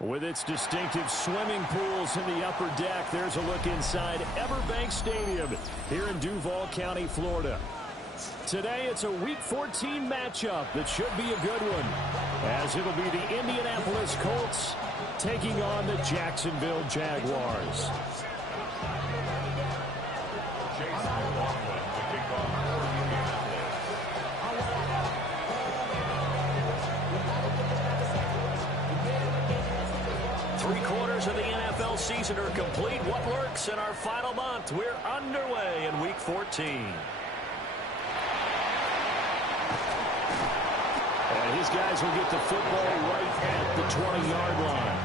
With its distinctive swimming pools in the upper deck, there's a look inside Everbank Stadium here in Duval County, Florida. Today, it's a Week 14 matchup that should be a good one, as it'll be the Indianapolis Colts taking on the Jacksonville Jaguars. 3/4 of the NFL season are complete. What lurks in our final month? We're underway in Week 14. And his guys will get the football right at the 20-yard line.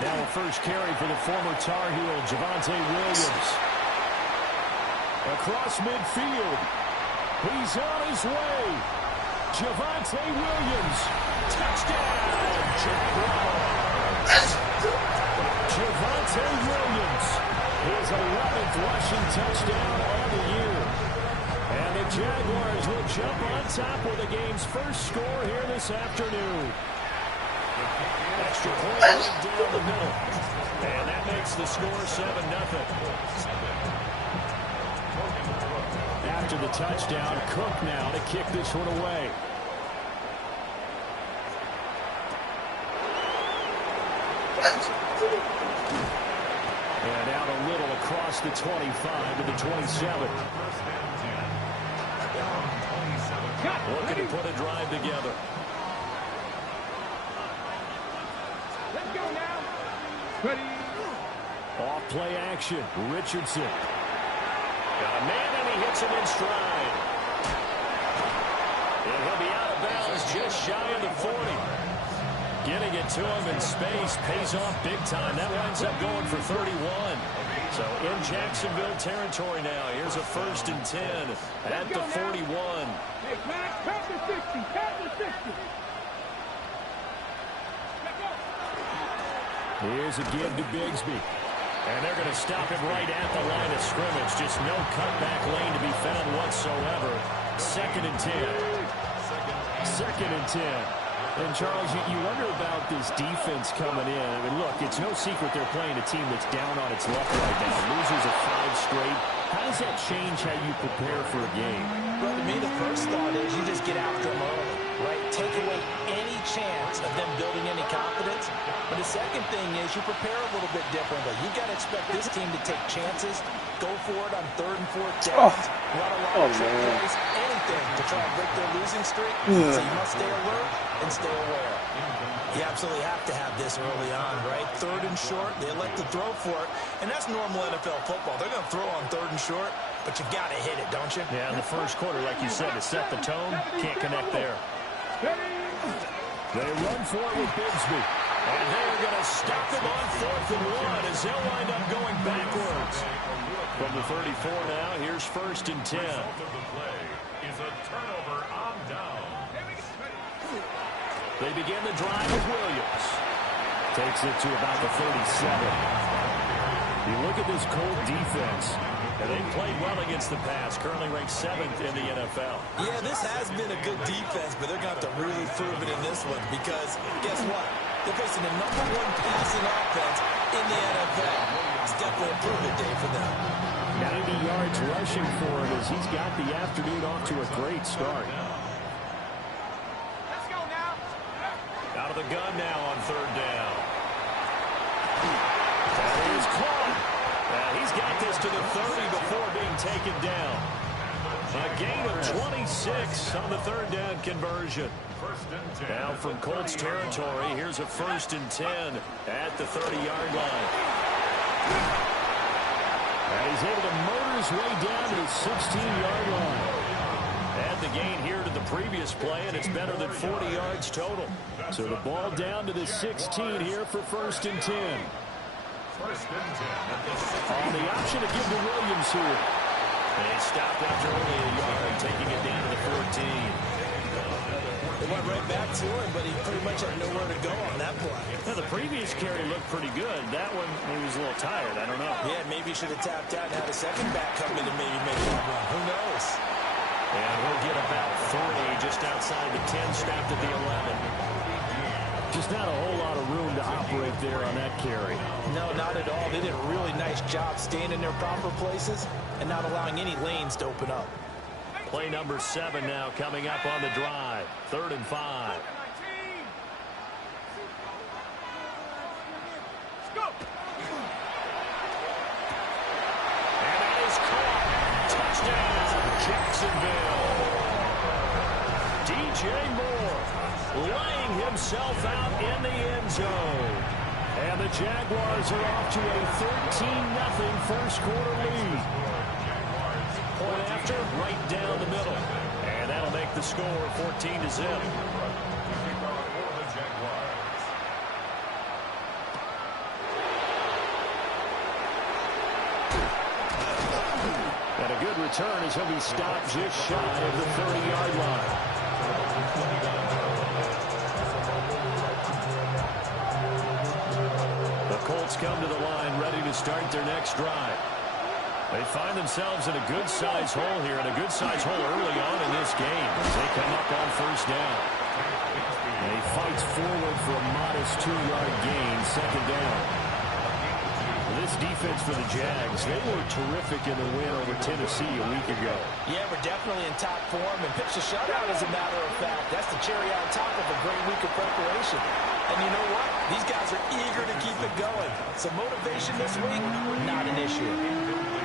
Now a first carry for the former Tar Heel, Javonte Williams. Across midfield. He's on his way. Javonte Williams. Touchdown, Jaguars. Javonte Williams. His 11th rushing touchdown on the year. And the Jaguars will jump on top with the game's first score here this afternoon. Extra point down the middle. And that makes the score 7-0. After the touchdown, Cook now to kick this one away. And out a little across the 25 to the 27. Looking to put a drive together. Let's go now. Ready. Off play action. Richardson. Got a man and he hits him in stride. And he'll be out of bounds just shy of the 40. Getting it to him in space pays off big time. That winds up going for 31. So in Jacksonville territory now. Here's a 1st and 10 at the 41. Hey, Max, count to 60. Count to 60. Here's a give to Bigsby. And they're going to stop him right at the line of scrimmage. Just no cutback lane to be found whatsoever. 2nd and 10. 2nd and 10. And, Charles, you wonder about this defense coming in. I mean, look, it's no secret they're playing a team that's down on its luck right now. Losers of 5 straight. How does that change how you prepare for a game? Well, to me, the first thought is you just get after them early, right? Take away any chance of them building any confidence. But the second thing is you prepare a little bit differently. You've got to expect this team to take chances, go for it on 3rd and 4th downs, run a lot of trick plays, anything to try and break their losing streak. So you must stay alert and stay aware. You absolutely have to have this early on, right? 3rd and short, they elect to throw for it. And that's normal NFL football. They're going to throw on 3rd and short, but you got to hit it, don't you? Yeah, in the first quarter, like you said, to set the tone, can't connect there. They run for it with Bigsby. And they're going to stop him on 4th and 1 as they'll wind up going backwards. From the 34 now, here's 1st and 10. They begin the drive with Williams. Takes it to about the 37. You look at this Colt defense, and they played well against the pass, currently ranked 7th in the NFL. Yeah, this has been a good defense, but they're going to have to really prove it in this one because guess what? They're facing the #1 passing offense in the NFL. It's definitely a prove-it day for them. 90 yards rushing for him as he's got the afternoon off to a great start. Out of the gun now on 3rd down. That is caught. He's got this to the 30 before being taken down. A gain of 26 on the 3rd down conversion. Now from Colts territory, here's a 1st and 10 at the 30-yard line. And he's able to motor his way down to the 16-yard line. Add the gain here to the previous play, and it's better than 40 yards total. So the ball down to the 16 here for 1st and 10. On the option to give to Williams here. And he stopped after only a yard, taking it down to the 14. They went right back to him, but he pretty much coach had nowhere to go on that play. Now, the previous carry looked pretty good. That one, he was a little tired. I don't know. Yeah, maybe he should have tapped out and had a second back come in and maybe make that run. Who knows? And we'll get about 3 just outside the 10, snapped at the 11. Just not a whole lot of room to operate there on that carry. No, not at all. They did a really nice job staying in their proper places and not allowing any lanes to open up. Play number 7 now coming up on the drive. 3rd and 5. And that is caught. Touchdown, Jacksonville. DJ Moore laying himself out in the end zone. And the Jaguars are off to a 13-0 first quarter lead. Point after, right down the middle. And that'll make the score 14-0. And a good return as he'll be stopped just shy of the 30-yard line. The Colts come to the line ready to start their next drive. They find themselves in a good-sized hole here, and a good-sized hole early on in this game as they come up on first down. And he fights forward for a modest 2-yard gain, second down. This defense for the Jags, they were terrific in the win over Tennessee a week ago. Yeah, we're definitely in top form and pitched a shutout, as a matter of fact. That's the cherry on top of a great week of preparation. And you know what? These guys are eager to keep it going. So motivation this week, not an issue.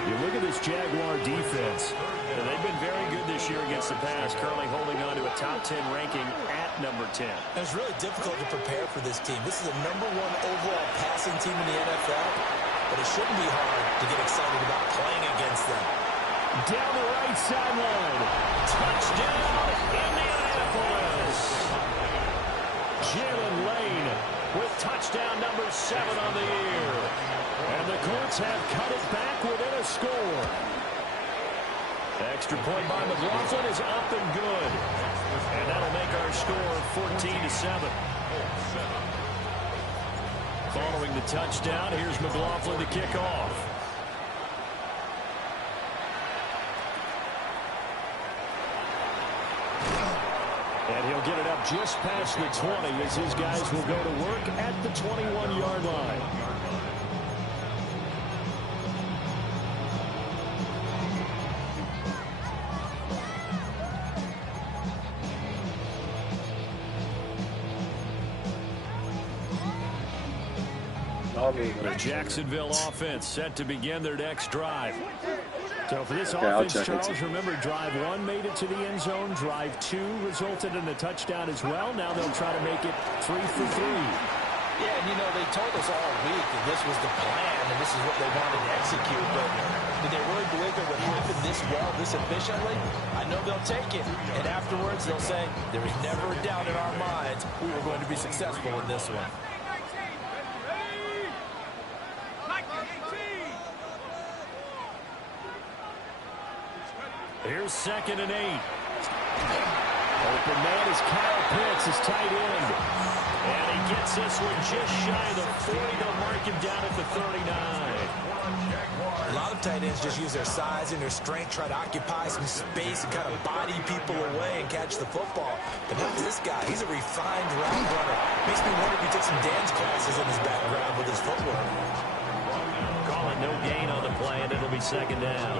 You look at this Jaguar defense, and they've been very good this year against the pass, currently holding on to a top 10 ranking at number 10. It's really difficult to prepare for this team. This is the #1 overall passing team in the NFL, but it shouldn't be hard to get excited about playing against them. Down the right sideline. Touchdown, Indianapolis. Jalen Lane with touchdown number 7 on the year. And the Colts have cut it back within a score. Extra point by McLaughlin is up and good. And that'll make our score 14-7. Following the touchdown, here's McLaughlin to kick off. And he'll get it up just past the 20 as his guys will go to work at the 21-yard line. The Jacksonville offense set to begin their next drive. So for this offense, Charles, remember, drive 1 made it to the end zone. Drive 2 resulted in a touchdown as well. Now they'll try to make it 3 for 3. Yeah, and you know, they told us all week that this was the plan and this is what they wanted to execute. But did they really believe it would happen this well, this efficiently? I know they'll take it. And afterwards, they'll say, there was never a doubt in our minds we were going to be successful in this one. Here's 2nd and 8. Open man is Kyle Pitts, his tight end. And he gets this one just shy of the 40. They'll mark him down at the 39. A lot of tight ends just use their size and their strength, try to occupy some space and kind of body people away and catch the football. But not this guy. He's a refined route runner. Makes me wonder if he took some dance classes in his background with his footwork. Call it no gain on the play, and it'll be 2nd down.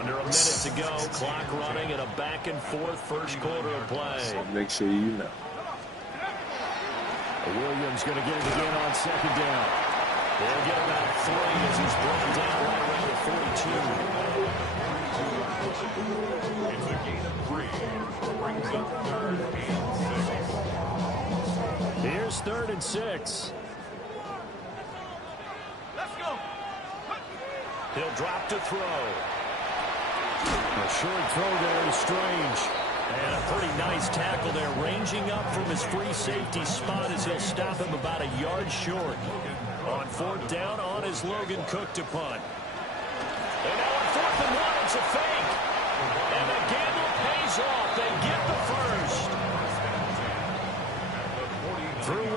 Under a minute to go, clock running, and a back-and-forth first quarter of play. Make sure you know. Williams going to get it again on 2nd down. They'll get about 3 as he's brought down right around the 42. It's a gain of 3. Brings up 3rd and 6. Here's 3rd and 6. Let's go. He'll drop to throw. A short throw there is Strange. And a pretty nice tackle there, ranging up from his free safety spot as he'll stop him about a yard short. On 4th down, on his Logan Cook to punt. And now on 4th and 1, it's a fake. And the gamble pays off. They get the first.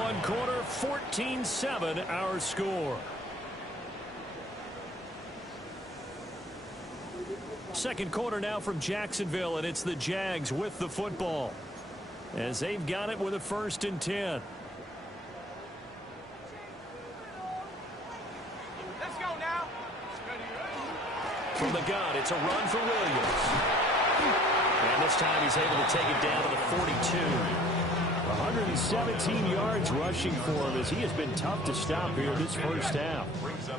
one quarter, 14-7 our score. Second quarter now from Jacksonville, and it's the Jags with the football as they've got it with a 1st and 10. Let's go now. From the gun, it's a run for Williams. And this time he's able to take it down to the 42. 117 yards rushing for him as he has been tough to stop here this first half.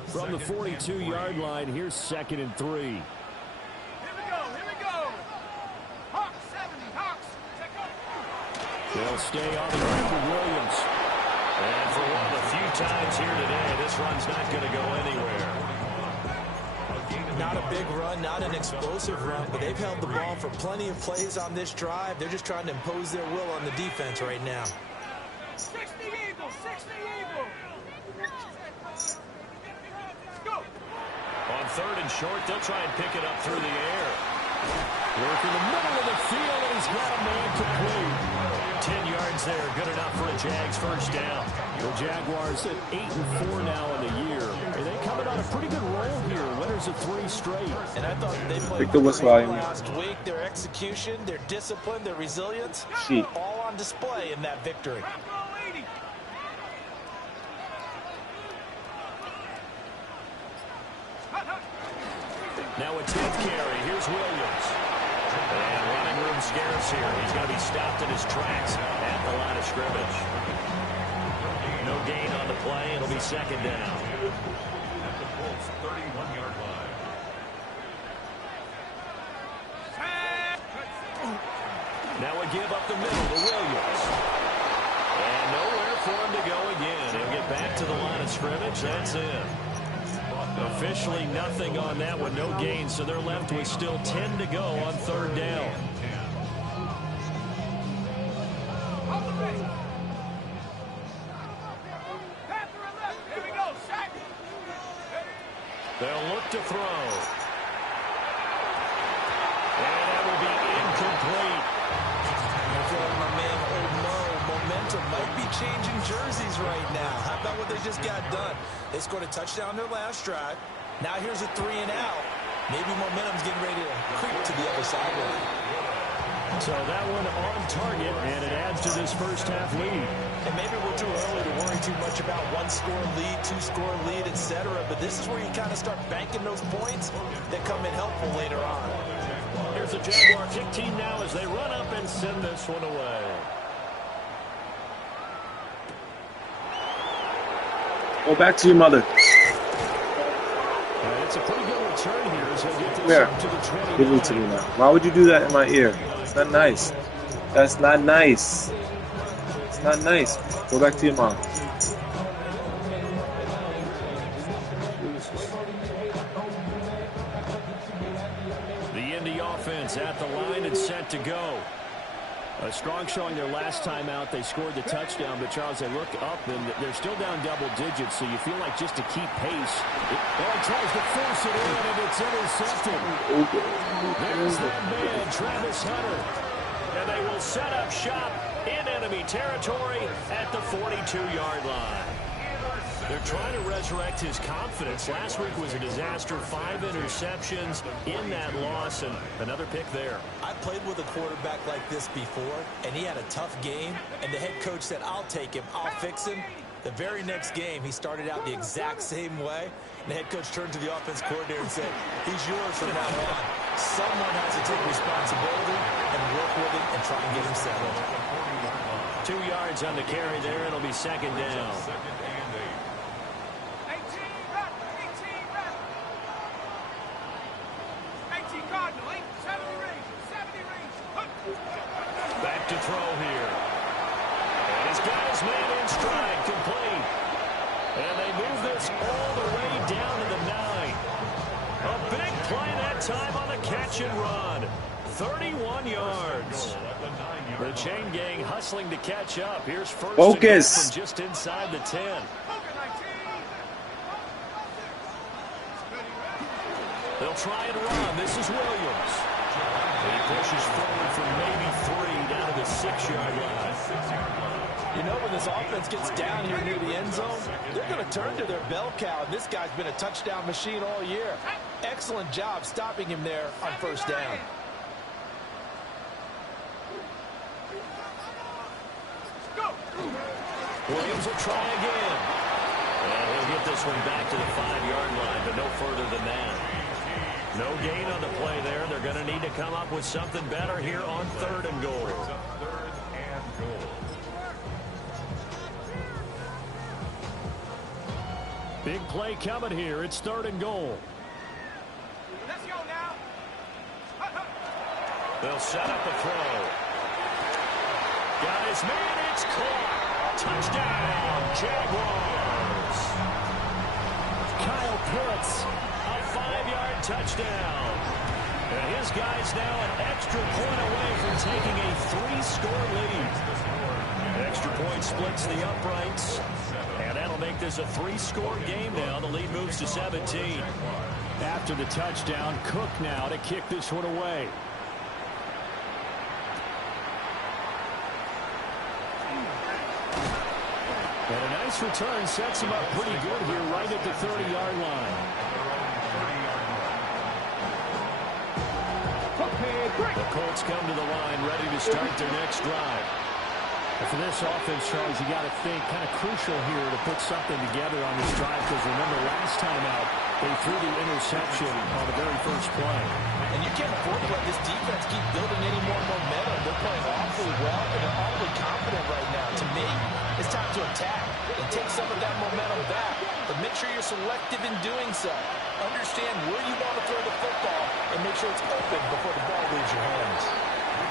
From the 42-yard line, here's 2nd and 3. Here we go. Hawks, 70, Hawks. They'll stay on the ground for Williams. And for one of the few times here today, this run's not going to go anywhere. Not a big run, not an explosive run, but they've held the ball for plenty of plays on this drive. They're just trying to impose their will on the defense right now. 60 Eagle, 60 Eagle. Go. On 3rd and short, they'll try and pick it up through the air. Work in the middle of the field, and he's got a man complete. 10 yards there, good enough for a Jags first down. The Jaguars at 8-4 now in the year. And they coming on a pretty good roll here. Winners of 3 straight. And I thought they played last week. Their execution, their discipline, their resilience, all on display in that victory. Now a 10th carry. Here's Williams. And running room scarce here. He's going to be stopped in his tracks at the line of scrimmage. No gain on the play. It'll be 2nd down. At the Colts' 31-yard line. Now a give up the middle to Williams. And nowhere for him to go again. He'll get back to the line of scrimmage. That's it. Officially nothing on that one. No gain, so they're left with still 10 to go on 3rd down. Here we go, sack. They'll look to throw. And that will be incomplete. I feel like my man Old Mo, momentum might be changing jerseys right now. How about what they just got done? They scored a touchdown their last drive. Now here's a 3 and out. Maybe momentum's getting ready to creep to the other sideline. So that one on target, and it adds to this first half lead. And maybe we're too early to worry too much about 1-score lead, 2-score lead, etc. But this is where you kind of start banking those points that come in helpful later on. Here's the Jaguar kick team now as they run up and send this one away. Go back to your mother. It's a pretty good return here as he'll get this Where? up to the 20. Give it to me now. Why would you do that in my ear? It's not nice. That's not nice. It's not nice. Go back to your mom. The Indy offense at the line and set to go. A strong showing their last time out. They scored the touchdown, but Charles, they look up and they're still down double digits, so you feel like just to keep pace. It tries to force it in, and it's intercepted. There's that man, Travis Hunter. And they will set up shop in enemy territory at the 42-yard line. They're trying to resurrect his confidence. Last week was a disaster. 5 interceptions in that loss, and another pick there. I played with a quarterback like this before, and he had a tough game, and the head coach said, I'll take him, I'll fix him. The very next game, he started out the exact same way, and the head coach turned to the offense coordinator and said, he's yours from now on. Someone has to take responsibility and work with him and try and get him settled. 2 yards on the carry there. It'll be 2nd down. 18 Cardinal, 70 range, 70 range. Back to throw here. And he's got his man in stride, complete. And they move this all the way down to the 9. A big play that time on the catch and run. 31 yards. The chain gang hustling to catch up. Here's first Focus. from just inside the 10. They'll try and run. This is Williams. He pushes forward for maybe 3 down to the 6-yard line. You know, when this offense gets down here near the end zone, they're going to turn to their bell cow, and this guy's been a touchdown machine all year. Excellent job stopping him there on first down. Williams will try again. And he'll get this one back to the 5-yard line, but no further than that. No gain on the play there. They're going to need to come up with something better here on 3rd and goal. Big play coming here. It's 3rd and goal. Let's go now. They'll set up a throw. Got his man. It's caught. Touchdown, Jaguars. Kyle Pitts, a 5-yard touchdown. And his guy's now an extra point away from taking a 3-score lead. Extra point splits the uprights. And that'll make this a 3-score game now. The lead moves to 17. After the touchdown, Cook now to kick this one away. And a nice return sets him up pretty good here right at the 30-yard line. The Colts come to the line ready to start their next drive. For this offense, Charles, you got to think kind of crucial here to put something together on this drive, because remember last time out they threw the interception on the very first play. And you can't afford to let this defense keep building any more momentum. They're playing awfully well, and they're awfully confident right now. To me, it's time to attack and take some of that momentum back, but make sure you're selective in doing so. Understand where you want to throw the football and make sure it's open before the ball leaves your hands.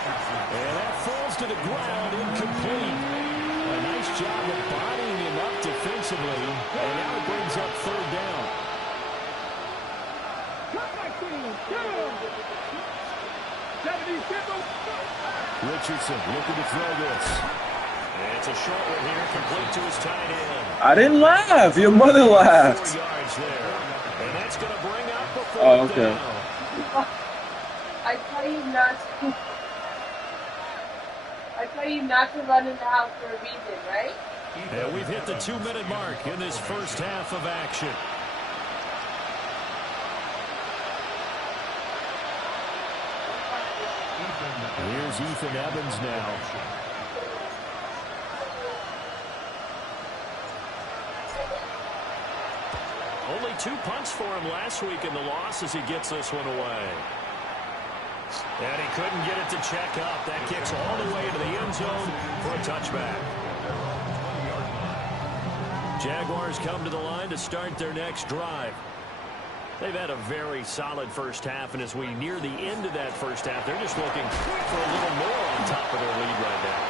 And that falls to the ground, incomplete. A nice job of bodying him up defensively, and now it brings up 3rd down. Richardson looking to throw this. And it's a short one here, complete to his tight end. I didn't laugh. Your mother laughed. 4 yards there. And that's going to bring up the 4th Oh, okay. down. I tell you not to. I tell you not to run in the house for a reason, right? And we've hit the 2-minute mark in this first half of action. Here's Ethan Evans now. Only 2 punts for him last week in the loss as he gets this one away. And he couldn't get it to check up. That kicks all the way to the end zone for a touchback. Jaguars come to the line to start their next drive. They've had a very solid first half, and as we near the end of that first half, they're just looking for a little more on top of their lead right now.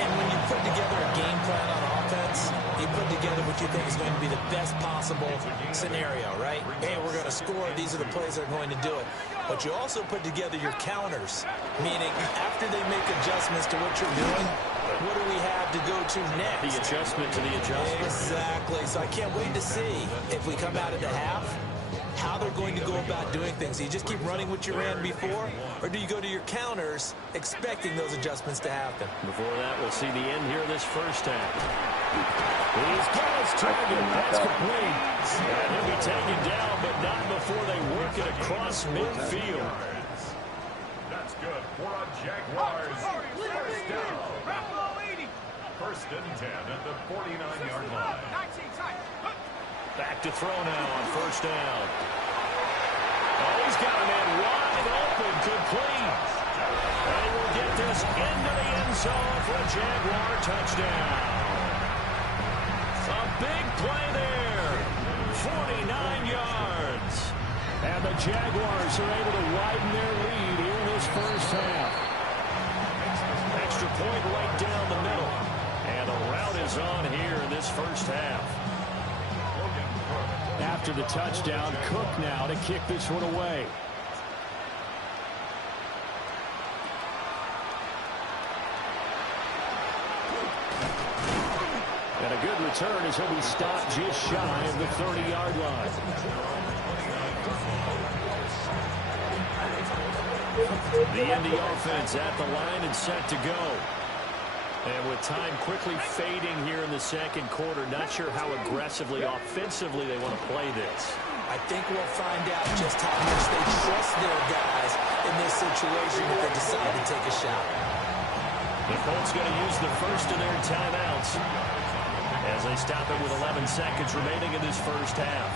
And when you put together a game plan on offense, you put together what you think is going to be the best possible scenario, right? Hey, we're going to score. These are the plays that are going to do it. But you also put together your counters, meaning after they make adjustments to what you're doing, what do we have to go to next? The adjustment to the adjustment. Exactly. So I can't wait to see if we come out of the half, how they're going to go about doing things. Do you just keep running what you ran before, or do you go to your counters expecting those adjustments to happen? Before that, we'll see the end here of this first half. He's got his target. That's complete. And he'll be taken down, but not before they work it across midfield. That's good for a Jaguars first down. 1st and 10 at the 49-yard line. Back to throw now on first down. Oh, he's got a man wide open, complete. And he will get this into the end zone for a Jaguar touchdown. A big play there. 49 yards. And the Jaguars are able to widen their lead here in this first half. Extra point right down the middle. And the route is on here in this first half. After the touchdown, Cook now to kick this one away. And a good return as he'll be stopped just shy of the 30-yard line. The Indy offense at the line and set to go. And with time quickly fading here in the second quarter, not sure how aggressively, offensively they want to play this. I think we'll find out just how much they trust their guys in this situation if they decide to take a shot. The Colts going to use the first of their timeouts as they stop it with 11 seconds remaining in this first half.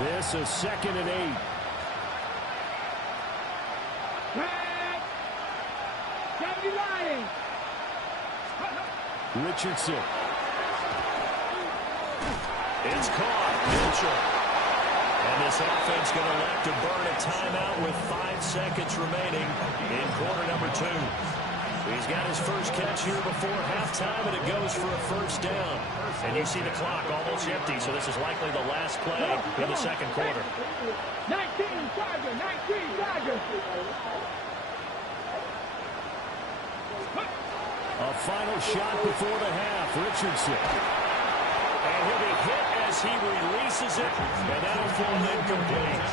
This is 2nd and 8. Richardson. It's caught. Mitchell. And this offense going to elect to burn a timeout with 5 seconds remaining in quarter number 2. He's got his first catch here before halftime, and it goes for a first down. And you see the clock almost empty, so this is likely the last play in the second quarter. 19 Dodger, 19 Dodger. A final shot before the half. Richardson. And he'll be hit as he releases it, and that'll fall incomplete.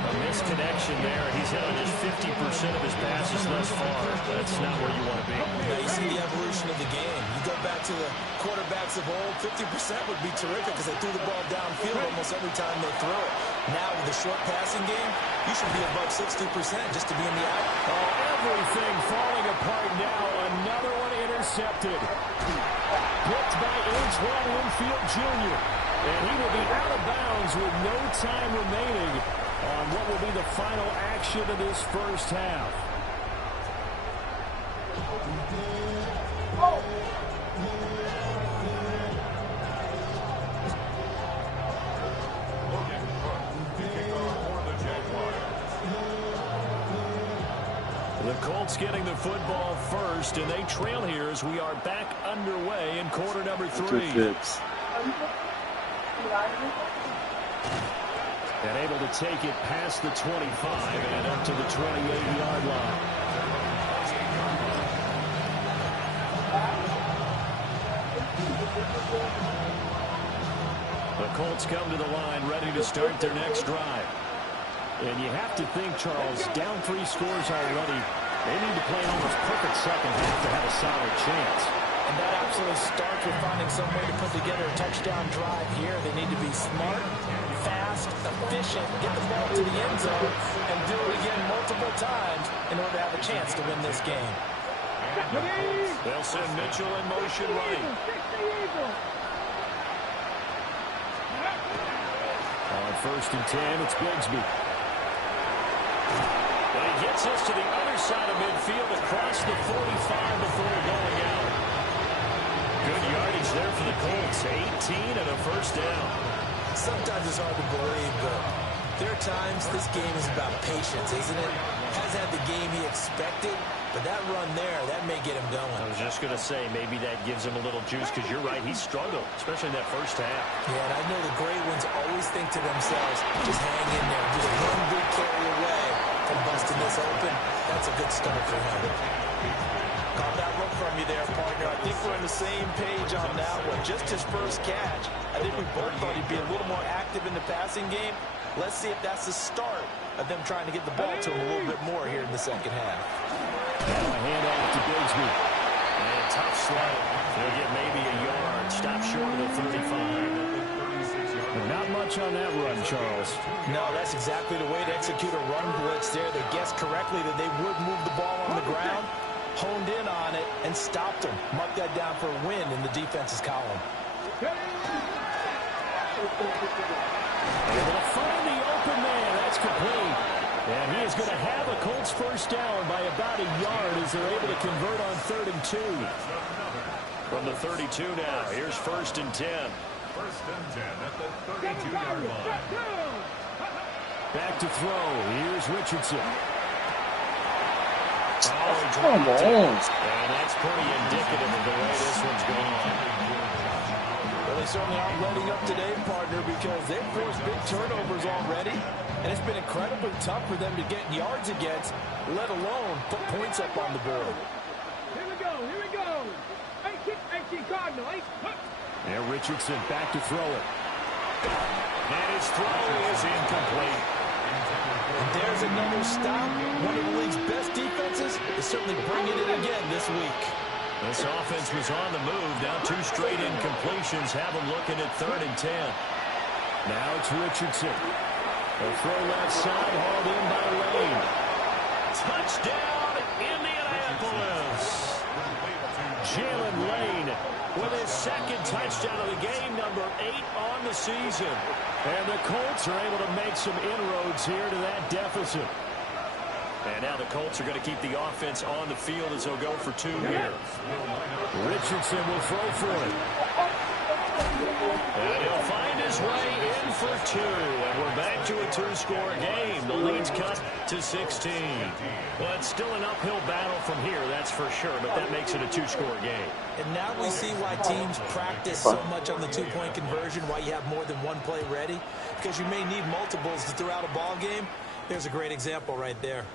A misconnection there. He's hit on just 50% of his passes thus far. That's not where you want to be. Now you see the evolution of the game. You go back to the quarterbacks of old, 50% would be terrific because they threw the ball downfield almost every time they throw it. Now with the short passing game, you should be above 60% just to be in the out. Oh, everything falling apart now. Another one intercepted. Picked by Antoine Winfield Jr. And he will be out of bounds with no time remaining on what will be the final action of this first half. The Colts getting the football first, and they trail here as we are back underway in quarter number 3. And able to take it past the 25 and up to the 28-yard line. The Colts come to the line ready to start their next drive. And you have to think, Charles, down 3 scores already. They need to play an almost perfect second half to have a solid chance. And that absolutely starts with finding some way to put together a touchdown drive here. They need to be smart, fast, efficient, get the ball to the end zone, and do it again multiple times in order to have a chance to win this game. They'll send Mitchell in motion right. On 1st and 10, it's Bigsby. And he gets us to the other side of midfield across the 45 before going out. Good yardage there for the Colts. 18 and a first down. Sometimes it's hard to believe, but there are times this game is about patience, isn't it? Has had the game he expected, but that run there, that may get him going. I was just going to say, maybe that gives him a little juice, because you're right, he struggled, especially in that first half. Yeah, and I know the great ones always think to themselves, just hang in there, just one good carry away from busting this open. That's a good start for him. Caught that look from you there, partner. I think we're on the same page on that one. Just his first catch. I think we both thought he'd be a little more active in the passing game. Let's see if that's the start of them trying to get the ball to him a little bit more here in the second half. Now a handoff to Bigsby. And a tough slide. They'll get maybe a yard. Stop short of the 35. Not much on that run, Charles. No, that's exactly the way to execute a run blitz there. They guessed correctly that they would move the ball on the ground, honed in on it, and stopped them. Mark that down for a win in the defense's column. Able to find the open man. That's complete. And he is going to have a Colts first down by about a yard as they're able to convert on 3rd and 2. From the 32 now, here's 1st and 10. 1st and 10 at the 32-yard line. Back to throw. Here's Richardson. Oh, he dropped it. And that's pretty indicative of the way this one's gone. Well, they certainly aren't letting up today, partner, because they've forced big turnovers already, and it's been incredibly tough for them to get yards against, let alone put points up on the board. Here we go, here we go. 18 Cardinal, 8. And Richardson back to throw it. And his throw is incomplete. And there's another stop. One of the league's best defenses is certainly bringing it again this week. This offense was on the move. Now 2 straight incompletions have them looking at 3rd and 10. Now it's Richardson. A throw left side, hauled in by Lane. Touchdown, Indianapolis. Jalen Lane with his 2nd touchdown of the game, number 8 on the season. And the Colts are able to make some inroads here to that deficit. And now the Colts are going to keep the offense on the field as they'll go for 2 here. Richardson will throw for it. And he'll find his way in for 2. And we're back to a 2-score game. The lead's cut to 16. Well, it's still an uphill battle from here, that's for sure. But that makes it a 2-score game. And now we see why teams practice so much on the 2-point conversion, why you have more than one play ready. Because you may need multiples to throw out a ball game. There's a great example right there.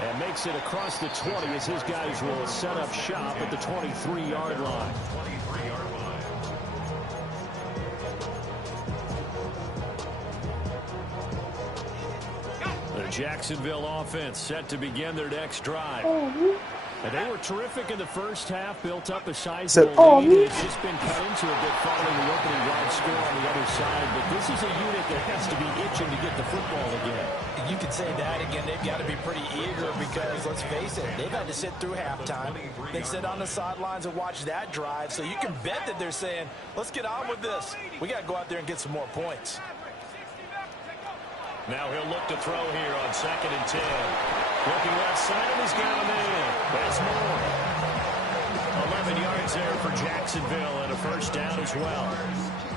And makes it across the 20 as his guys will set up shop at the 23-yard line. The Jacksonville offense set to begin their next drive. And they were terrific in the first half, built up a sizable lead. It's just been cut into a bit following the opening drive score on the other side. But this is a unit that has to be itching to get the football again. You could say that again. They've got to be pretty eager because, let's face it, they've had to sit through halftime. They sit on the sidelines and watch that drive. So you can bet that they're saying, let's get on with this. We got to go out there and get some more points. Now he'll look to throw here on 2nd and 10. Looking left side, and he's got him in. That's more. 11 yards there for Jacksonville and a first down as well.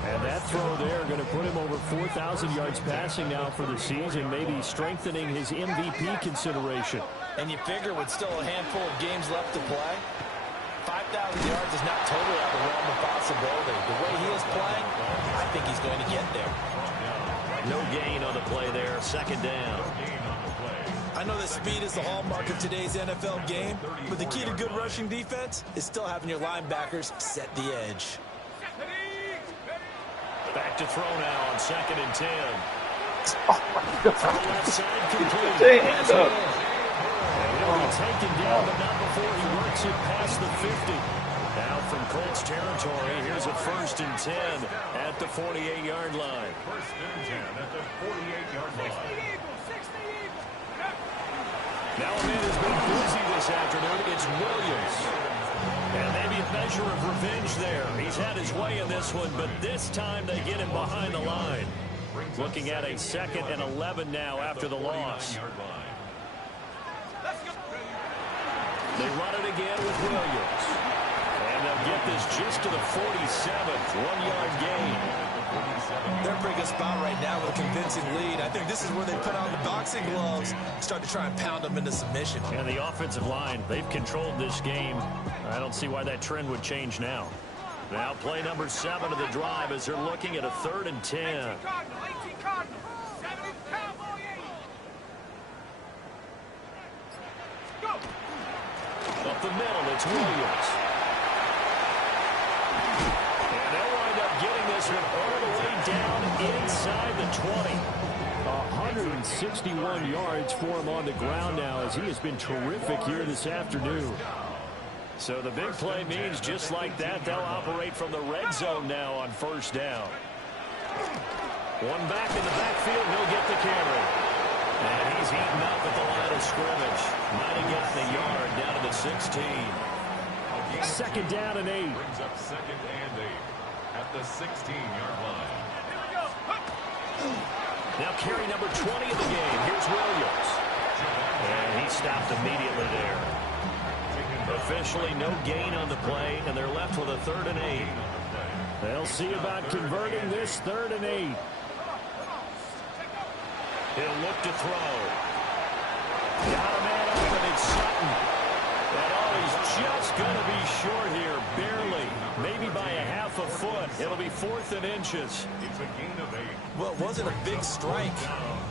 And that throw there going to put him over 4,000 yards passing now for the season, maybe strengthening his MVP consideration. And you figure with still a handful of games left to play, 5,000 yards is not totally out of the realm of possibility. The way he is playing, I think he's going to get there. No gain on the play there. 2nd down. I know that speed is the hallmark of today's NFL game, but the key to good rushing defense is still having your linebackers set the edge. Back to throw now on 2nd and 10. Oh my God. Left side complete. Stand up. And he'll be taken down, but not before he works it past the 50. Now from Colts territory, here's a 1st and 10 at the 48-yard line. 1st and 10 at the 48-yard line. Now a man has been busy this afternoon. It's Williams. And maybe a measure of revenge there. He's had his way in this one, but this time they get him behind the line. Looking at a 2nd and 11 now after the loss. They run it again with Williams. And they'll get this just to the 47th. 1-yard gain. They're in a pretty good spot right now with a convincing lead. I think this is where they put on the boxing gloves, start to try and pound them into submission. And the offensive line, they've controlled this game. I don't see why that trend would change now. Now play number 7 of the drive as they're looking at a 3rd and 10. Up the middle, it's Williams. And they'll wind up getting this one all the way down inside the 20. 161 yards for him on the ground now as he has been terrific here this afternoon. So the big play means just like that, they'll operate from the red zone now on 1st down. One back in the backfield, he'll get the carry. And he's eaten up at the line of scrimmage. Might have gotten a yard down to the 16. 2nd down and 8. Brings up 2nd and 8 at the 16-yard line. Now carry number 20 of the game. Here's Williams. And he stopped immediately there. Officially no gain on the play, and they're left with a 3rd and 8. They'll see about converting this 3rd and 8. He'll look to throw. Got a man open, it's Sutton. And he's just going to be short here, barely. Maybe by a half a foot. It'll be 4th and inches. It's a gain of 8. Well, it wasn't a big strike,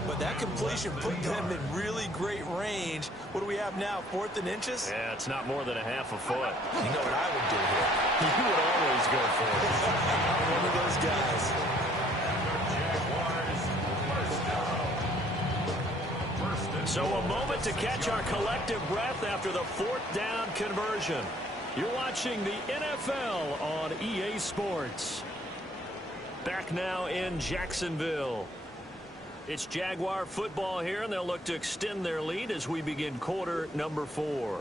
but that completion put them in really great range. What do we have now, 4th and inches? Yeah, it's not more than a half a foot. You know what I would do here? You would always go for it. One of those guys. So a moment to catch our collective breath after the fourth down conversion. You're watching the NFL on EA Sports. Back now in Jacksonville. It's Jaguar football here, and they'll look to extend their lead as we begin quarter number 4.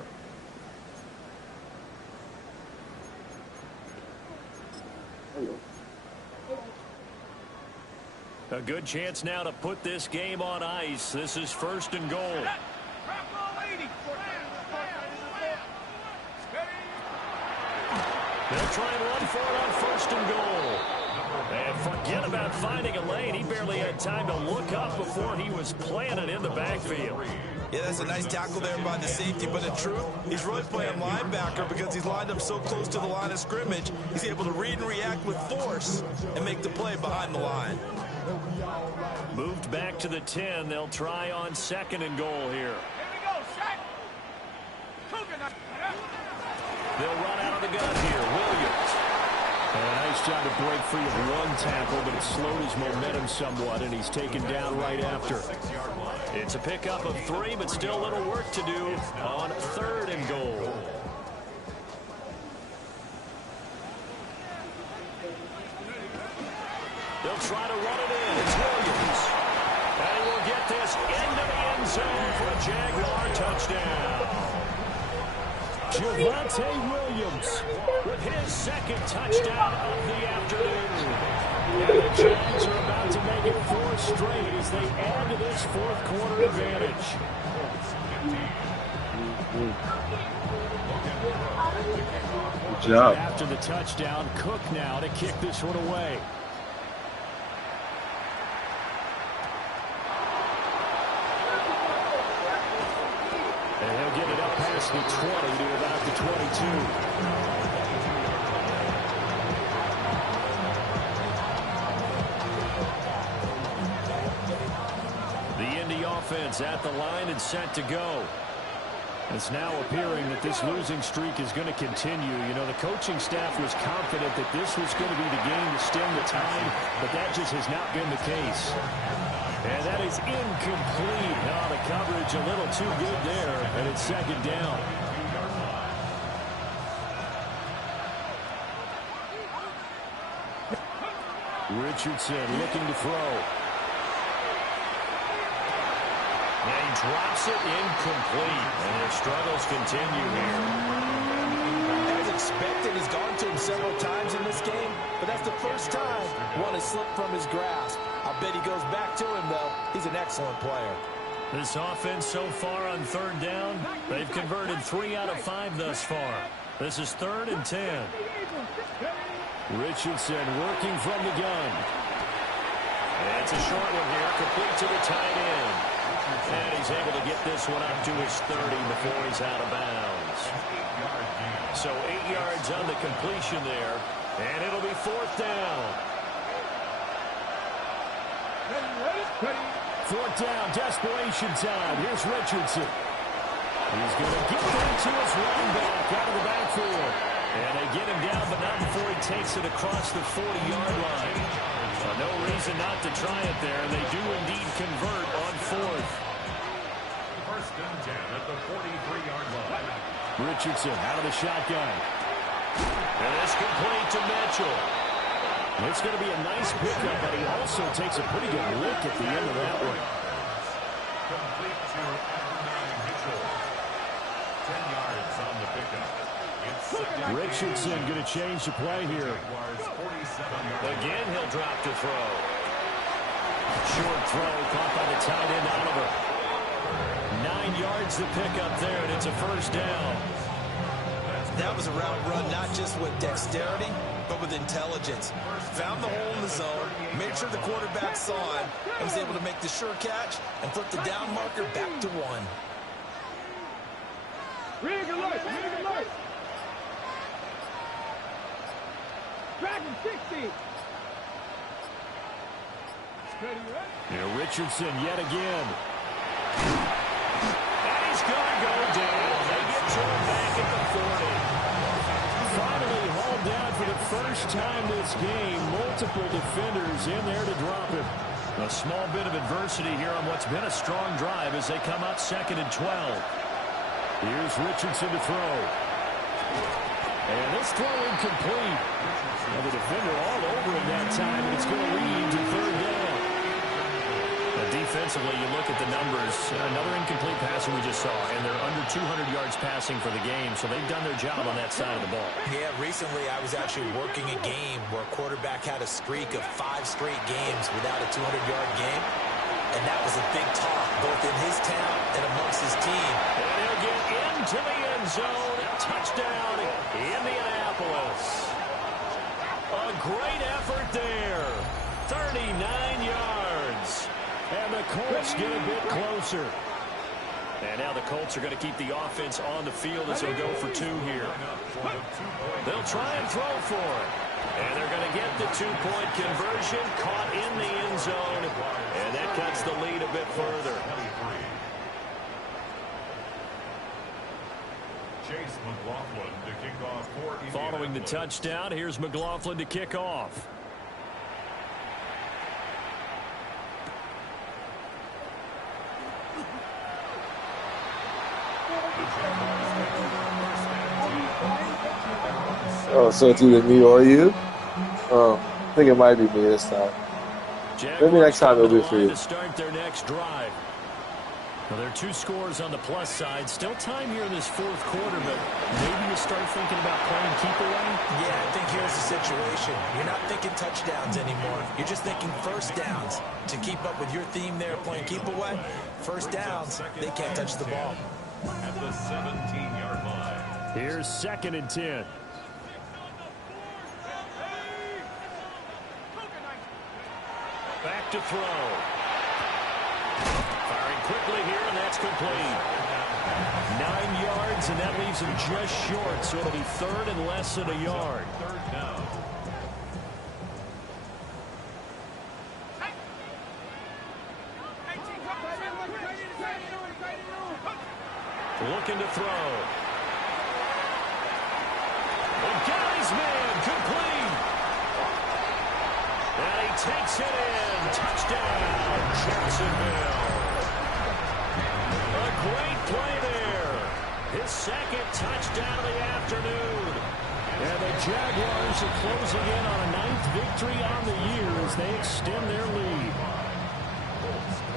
A good chance now to put this game on ice. This is 1st and goal. They'll try and run for it on 1st and goal. And forget about finding a lane. He barely had time to look up before he was planted in the backfield. Yeah, that's a nice tackle there by the safety, but in truth, he's really playing linebacker because he's lined up so close to the line of scrimmage. He's able to read and react with force and make the play behind the line. Moved back to the 10. They'll try on 2nd and goal here. They'll run out of the gun here. Williams. And a nice job to break free of one tackle, but it slowed his momentum somewhat, and he's taken down right after. It's a pickup of 3, but still a little work to do on 3rd and goal. They'll try to run it in. It's Williams. And he will get this into the end zone for a Jaguar touchdown. Javonte Williams With his 2nd touchdown of the afternoon. And the Jags are about to make it 4 straight as they add to this 4th quarter advantage. Good job. After the touchdown, Cook now to kick this one away. And he'll get it up past the 20 to about the 22. Offense at the line and set to go. It's now appearing that this losing streak is going to continue. You know, the coaching staff was confident that this was going to be the game to stem the tide, but that just has not been the case. And that is incomplete. Oh, the coverage a little too good there, and it's 2nd down. Richardson looking to throw. And he drops it incomplete. And his struggles continue here. As expected, he's gone to him several times in this game, but that's the first time one has slipped from his grasp. I'll bet he goes back to him, though. He's an excellent player. This offense so far on 3rd down, they've converted 3 out of 5 thus far. This is 3rd and 10. Richardson working from the gun. And it's a short one here, complete to the tight end. And he's able to get this one up to his 30 before he's out of bounds. So 8 yards on the completion there, and it'll be 4th down. 4th down, desperation time. Here's Richardson. He's going to get into his running back out of the backfield. And they get him down, but not before he takes it across the 40-yard line. No reason not to try it there, and they do indeed convert on 4th. 1st and 10 at the 43-yard line. Richardson out of the shotgun. And it's complete to Mitchell. It's going to be a nice pickup, but he also takes a pretty good look at the end of that one. Complete to Adonai Mitchell. 10 yards on the pickup. Richardson going to change the play here. Again, he'll drop to throw. Short throw caught by the tight end Oliver. 9 yards to pick up there, and it's a 1st down. That was a route run not just with dexterity, but with intelligence. Found the hole in the zone, made sure the quarterback saw it, and was able to make the sure catch and flip the down marker back to 1. Rig alert! Rig alert! Dragon 60! Now Richardson yet again. And he's going to go down. They get to him back at the 40. Finally hauled down for the first time this game. Multiple defenders in there to drop him. A small bit of adversity here on what's been a strong drive as they come up 2nd and 12. Here's Richardson to throw. And this throw incomplete. Now the defender all over him that time, and it's going to lead to 3rd down. Defensively, you look at the numbers. Another incomplete pass we just saw, and they're under 200 yards passing for the game, so they've done their job on that side of the ball. Yeah, recently I was actually working a game where a quarterback had a streak of 5 straight games without a 200-yard game, and that was a big talk, both in his town and amongst his team. And he'll get into the end zone. Touchdown, Indianapolis. A great effort there. 39 yards. And the Colts get a bit closer. And now the Colts are going to keep the offense on the field as they'll go for 2 here. They'll try and throw for it. And they're going to get the 2-point conversion, caught in the end zone. And that cuts the lead a bit further. Chase McLaughlin to kick off for Indianapolis. Following the touchdown, here's McLaughlin to kick off. Oh, so it's either me or you? Oh, I think it might be me this time. Maybe next time it'll be for you. To start their next drive. Well, there are 2 scores on the plus side. Still time here in this 4th quarter, but maybe you start thinking about playing keep away? Yeah, I think here's the situation. You're not thinking touchdowns anymore. You're just thinking first downs. To keep up with your theme there, playing keep away, first downs, they can't touch the ball. At the 17-yard line. Here's 2nd and 10. Back to throw. Firing quickly here, and that's complete. 9 yards, and that leaves him just short, so it'll be 3rd and less than a yard. 3rd down. Looking to throw. And got his man, complete. And he takes it in. Touchdown, Jacksonville. A great play there. His 2nd touchdown of the afternoon. And the Jaguars are closing in on a 9th victory on the year as they extend their lead.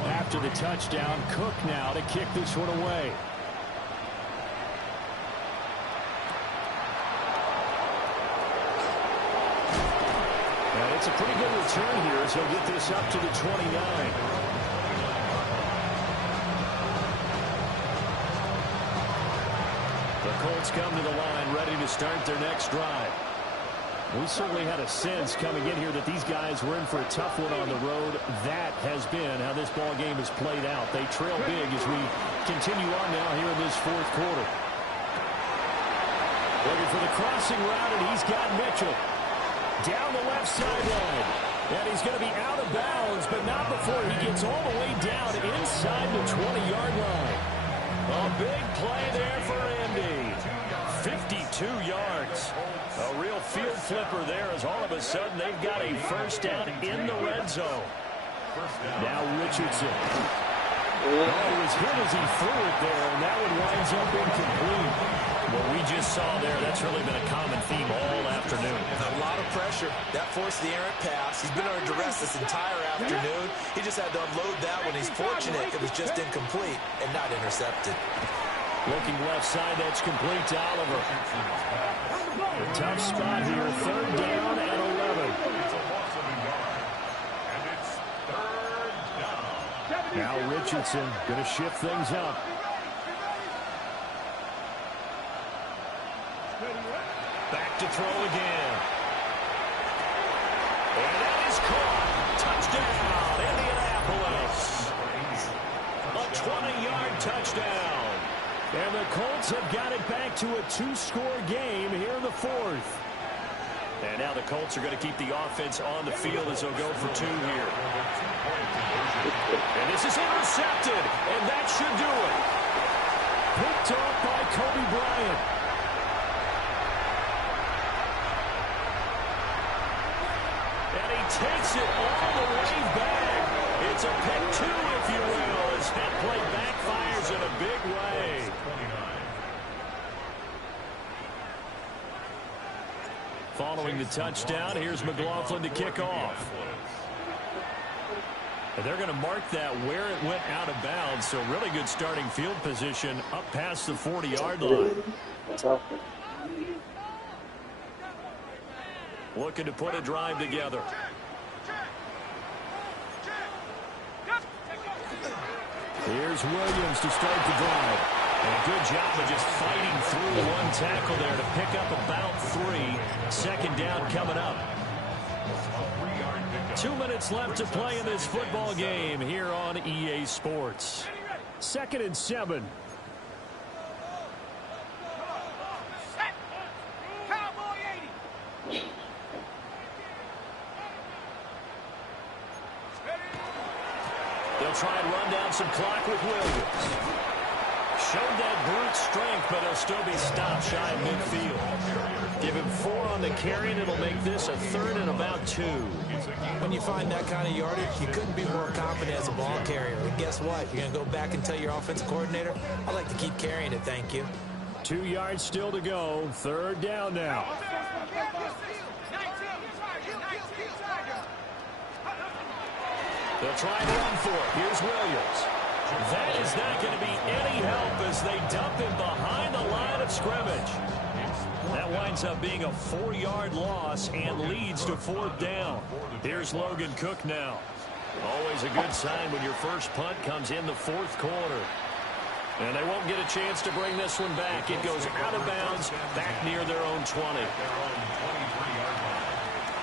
After the touchdown, Cook now to kick this one away. And it's a pretty good return here as he'll get this up to the 29. The Colts come to the line ready to start their next drive. We certainly had a sense coming in here that these guys were in for a tough one on the road. That has been how this ball game has played out. They trail big as we continue on now here in this 4th quarter. Looking for the crossing route, and he's got Mitchell. Down the left sideline. And he's going to be out of bounds, but not before he gets all the way down inside the 20-yard line. A big play there for Indy. 52 yards. A real field flipper there as all of a sudden they've got a first down in the red zone. Now Richardson. Oh, he was hit as he threw it there, and that one winds up incomplete. What we just saw there, that's really been a common theme all afternoon. A lot of pressure. That forced the errant pass. He's been under duress this entire afternoon. He just had to unload that one. He's fortunate it was just incomplete and not intercepted. Looking left side, that's complete to Oliver. A tough spot here, 3rd down and 11. Now Richardson going to shift things up. Back to throw again. And that is caught. Touchdown, Indianapolis. A 20-yard touchdown. And the Colts have got it back to a 2-score game here in the 4th. And now the Colts are going to keep the offense on the field as they'll go for 2 here. And this is intercepted, and that should do it. Picked off by Kobe Bryant. And he takes it all the way back. It's a pick two, if you will, as that play backfires in a big way. Following the touchdown, here's McLaughlin to kick off. They're going to mark that where it went out of bounds, so really good starting field position up past the 40-yard line. Looking to put a drive together. Here's Williams to start the drive. And a good job of just fighting through one tackle there to pick up about 3. Second down coming up. 2 minutes left to play in this football game here on EA Sports. 2nd and 7. They'll try and run down some clock with Williams. Showed that brute strength, but he'll still be stopped shy of midfield. Give him 4 on the carry, and it'll make this a 3rd and about 2. When you find that kind of yardage, you couldn't be more confident as a ball carrier. And guess what? You're going to go back and tell your offensive coordinator, I'd like to keep carrying it, thank you. 2 yards still to go. 3rd down now. They'll try and run for it. Here's Williams. That is not going to be any help as they dump him behind the line of scrimmage. That winds up being a 4-yard loss and leads to 4th down. Here's Logan Cook now. Always a good sign when your first punt comes in the 4th quarter. And they won't get a chance to bring this one back. It goes out of bounds back near their own 20.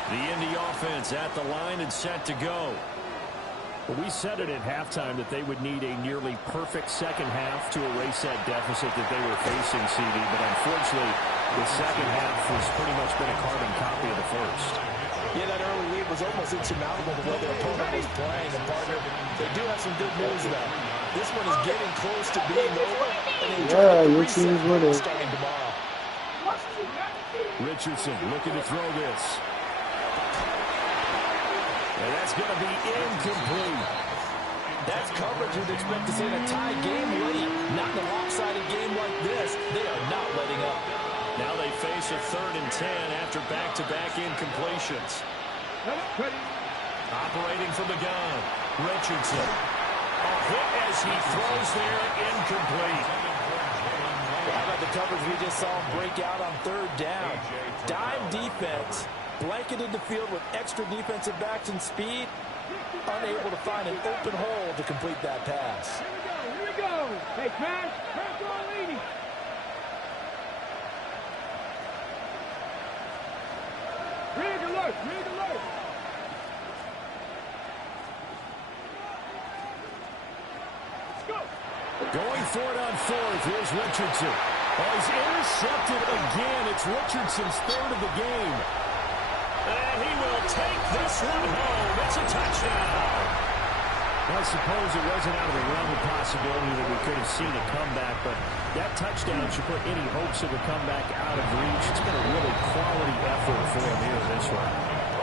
The Indy offense at the line and set to go. Well, we said it at halftime that they would need a nearly perfect second half to erase that deficit that they were facing, CD. But unfortunately, the second half has pretty much been a carbon copy of the first. Yeah, that early lead was almost insurmountable the way their opponent was playing. And, partner, they do have some good news, though. This one is getting close to being over. And your team's winning. Starting tomorrow. Richardson looking to throw this. And that's going to be incomplete. That's coverage you'd expect to see in a tie game late. Not in a lopsided game like this. They are not letting up. Now they face a 3rd and 10 after back-to-back incompletions. Operating from the gun, Richardson. A hit as he throws there, incomplete. How about the coverage we just saw him break out on 3rd down? Dime defense, blanketed the field with extra defensive backs and speed, unable to find an open hole to complete that pass. Here we go. Hey, Cash, pass all 80. Rig alert, rig alert. Let's go. Going for it on 4th. Here's Richardson. Oh, he's intercepted again. It's Richardson's 3rd of the game. And he will take this one home. It's a touchdown. Well, I suppose it wasn't out of the realm of possibility that we could have seen a comeback, but that touchdown should put any hopes of a comeback out of reach. It's been a really quality effort for him here in this one.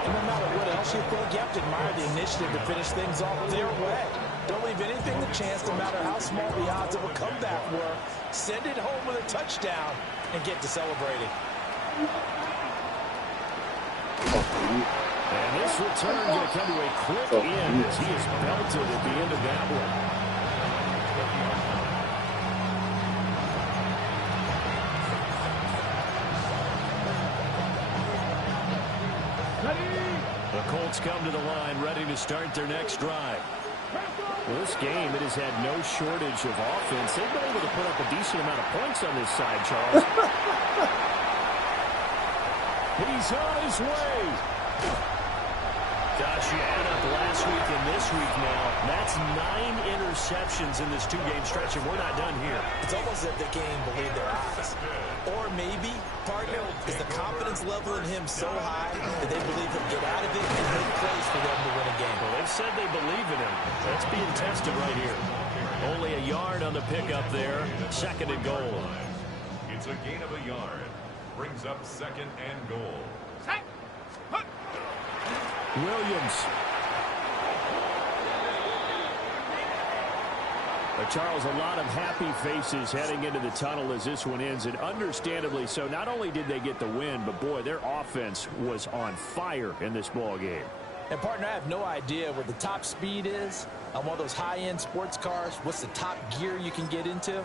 And no matter what else you think, you have to admire the initiative to finish things off their way. Don't leave anything to chance, no matter how small the odds of a comeback were. Send it home with a touchdown and get to celebrating. And this return going to come to a quick end as he is belted at the end of that one. The Colts come to the line, ready to start their next drive. Well, this game, it has had no shortage of offense. They've been able to put up a decent amount of points on this side, Charles. He's on his way. Gosh, you add up last week and this week now. That's 9 interceptions in this 2-game stretch, and we're not done here. It's almost as if they can't even believe their eyes. Or maybe, partner, is the confidence level in him so high that they believe he'll get out of it and make plays for them to win a game. Well, they've said they believe in him. That's being tested right here. Only a yard on the pickup there. 2nd and goal. It's a gain of a yard. Brings up 2nd and goal. Williams. Charles, a lot of happy faces heading into the tunnel as this one ends, and understandably so. Not only did they get the win, but, boy, their offense was on fire in this ball game. And, partner, I have no idea what the top speed is on one of those high-end sports cars. What's the top gear you can get into?